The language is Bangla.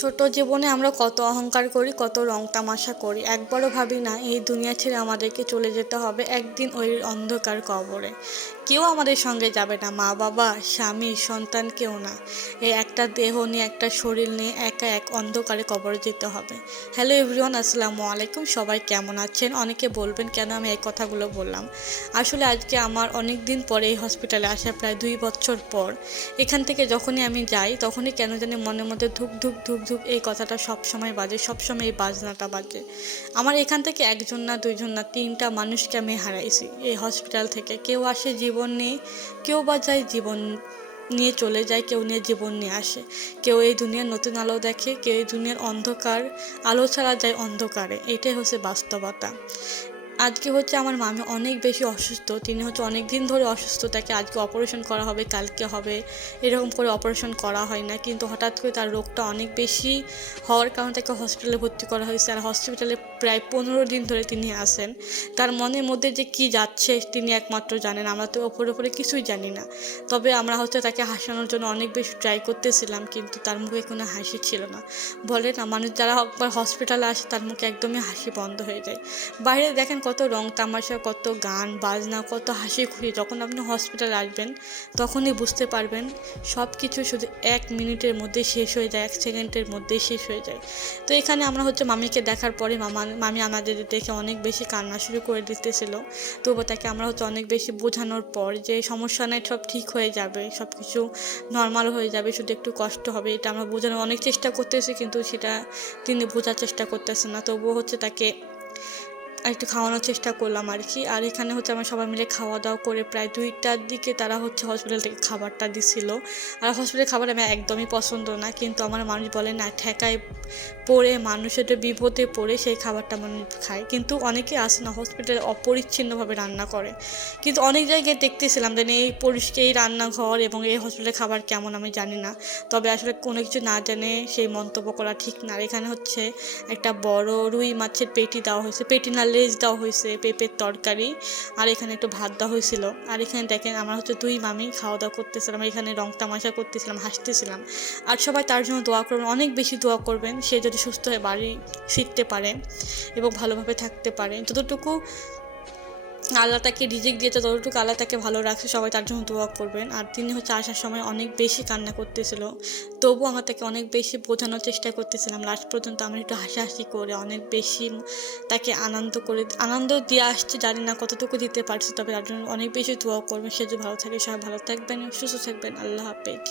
ছোট জীবনে আমরা কত অহংকার করি, কত রং তামাশা করি। একবারও ভাবি না এই দুনিয়া ছেড়ে আমাদেরকে চলে যেতে হবে একদিন ওই অন্ধকার কবরে। কেউ আমাদের সঙ্গে যাবে না, মা-বাবা, স্বামী, সন্তান কেউ না। এই একটা দেহ নিয়ে, একটা শরীর নিয়ে একা এক অন্ধকারে কবরে যেতে হবে। হ্যালো এভরিওয়ান, আসসালামু আলাইকুম। সবাই কেমন আছেন? অনেকে বলবেন কেন আমি এই কথাগুলো বললাম। আসলে আজকে আমার অনেক দিন পরে এই হসপিটালে আসা, প্রায় 2 বছর পর। এখান থেকে যখনই আমি যাই তখনই কেন জানি মনের মধ্যে ধুক ধুক ধুক ধুক এই কথাটা সবসময় বাজে, সবসময় এই বাজনাটা বাজে। আমার এখান থেকে একজন না, দুইজন না, 3টা মানুষকে আমি হারাইছি এই হসপিটাল থেকে। কেউ আসে জীবন নিয়ে, কেউ বা যায় জীবন নিয়ে চলে যায়, কেউ নিয়ে জীবন নিয়ে আসে। কেউ এই দুনিয়ার নতুন আলো দেখে, কেউ এই দুনিয়ার অন্ধকার আলো ছাড়া যায় অন্ধকারে। এটাই হচ্ছে বাস্তবতা। আজকে হচ্ছে আমার মামি অনেক বেশি অসুস্থ। তিনি হচ্ছে অনেক দিন ধরে অসুস্থ। তাকে আজকে অপারেশন করা হবে, কালকে হবে, এরকম করে অপারেশন করা হয় না। কিন্তু হঠাৎ করে তার রোগটা অনেক বেশি হওয়ার কারণে তাকে হসপিটালে ভর্তি করা হয়েছে। আর হসপিটালে প্রায় 15 দিন ধরে তিনি আছেন। তার মনের মধ্যে যে কী যাচ্ছে তিনি একমাত্র জানেন। আমরা তো ওপরে কিছুই জানি না। তবে আমরা হচ্ছে তাকে হাসানোর জন্য অনেক বেশি ট্রাই করতেছিলাম, কিন্তু তার মুখে কোনো হাসি ছিল না। বলে না, মানুষ যারা একবার হসপিটালে আসে তার মুখে একদমই হাসি বন্ধ হয়ে যায়। বাইরে দেখেন কত রং তামাশা, কত গান বাজনা, কত হাসি খুশি। যখন আপনি হসপিটালে আসবেন তখনই বুঝতে পারবেন সব কিছু শুধু 1 মিনিটের মধ্যে শেষ হয়ে যায়, 1 সেকেন্ডের মধ্যেই শেষ হয়ে যায়। তো এখানে আমরা হচ্ছে মামিকে দেখার পরে মামি আমাদের দেখে অনেক বেশি কান্না শুরু করে দিতেছিল। তবুও তাকে আমরা হচ্ছে অনেক বেশি বোঝানোর পর যে সমস্যা নেই, সব ঠিক হয়ে যাবে, সব কিছু নর্মাল হয়ে যাবে, শুধু একটু কষ্ট হবে, এটা আমরা বোঝানোর অনেক চেষ্টা করতেছি, কিন্তু সেটা তিনি বোঝার চেষ্টা করতেছেন না। তবুও হচ্ছে তাকে একটু খাওয়ানোর চেষ্টা করলাম আর কি। আর এখানে হচ্ছে আমরা সবাই মিলে খাওয়া দাওয়া করে প্রায় 2টার দিকে তারা হচ্ছে হসপিটাল থেকে খাবারটা দিছিল। আর হসপিটালের খাবার আমি একদমই পছন্দ না, কিন্তু আমার মানুষ বলে না, ঠেকায় পড়ে মানুষের বিপদে পড়ে সেই খাবারটা মানুষ খায়। কিন্তু অনেকে আসে না, হসপিটালে অপরিচ্ছিন্নভাবে রান্না করে। কিন্তু অনেক জায়গায় দেখতেছিলাম যে এই পরিষ্কার এই রান্নাঘর এবং এই হসপিটালের খাবার কেমন আমি জানি না। তবে আসলে কোনো কিছু না জেনে সেই মন্তব্য করা ঠিক না। আর এখানে হচ্ছে একটা বড় রুই মাছের পেটি দেওয়া হয়েছে, পেটি না লেজ দেওয়া হয়েছে, পেঁপের তরকারি, আর এখানে একটু ভাত দেওয়া হয়েছিল। আর এখানে দেখেন আমরা হচ্ছে 2 মামি খাওয়া দাওয়া করতেছিলাম, এখানে রং তামাশা করতেছিলাম, হাসতেছিলাম। আর সবাই তার জন্য দোয়া করবেন, অনেক বেশি দোয়া করবেন, সে যদি সুস্থ হয়ে বাড়ি ফিরতে পারে এবং ভালোভাবে থাকতে পারে। যতটুকু আল্লাহ তাকে রিজিক দিয়েছে ততটুকু আল্লাহ তাকে ভালো রাখছে, সবাই তার জন্য দোয়া করবেন। আর তিনি হচ্ছে আসার সময় অনেক বেশি কান্না করতেছিল, তবুও আমরা তাকে অনেক বেশি বোঝানোর চেষ্টা করতেছিলাম। লাস্ট পর্যন্ত আমরা একটু হাসাহাসি করে অনেক বেশি তাকে আনন্দ দিয়ে আসছে, জানি না কতটুকু দিতে পারছি। তবে তার জন্য অনেক বেশি দোয়া করবেন, সে যে ভালো থাকে। সবাই ভালো থাকবেন, সুস্থ থাকবেন। আল্লাহ হাফেজ।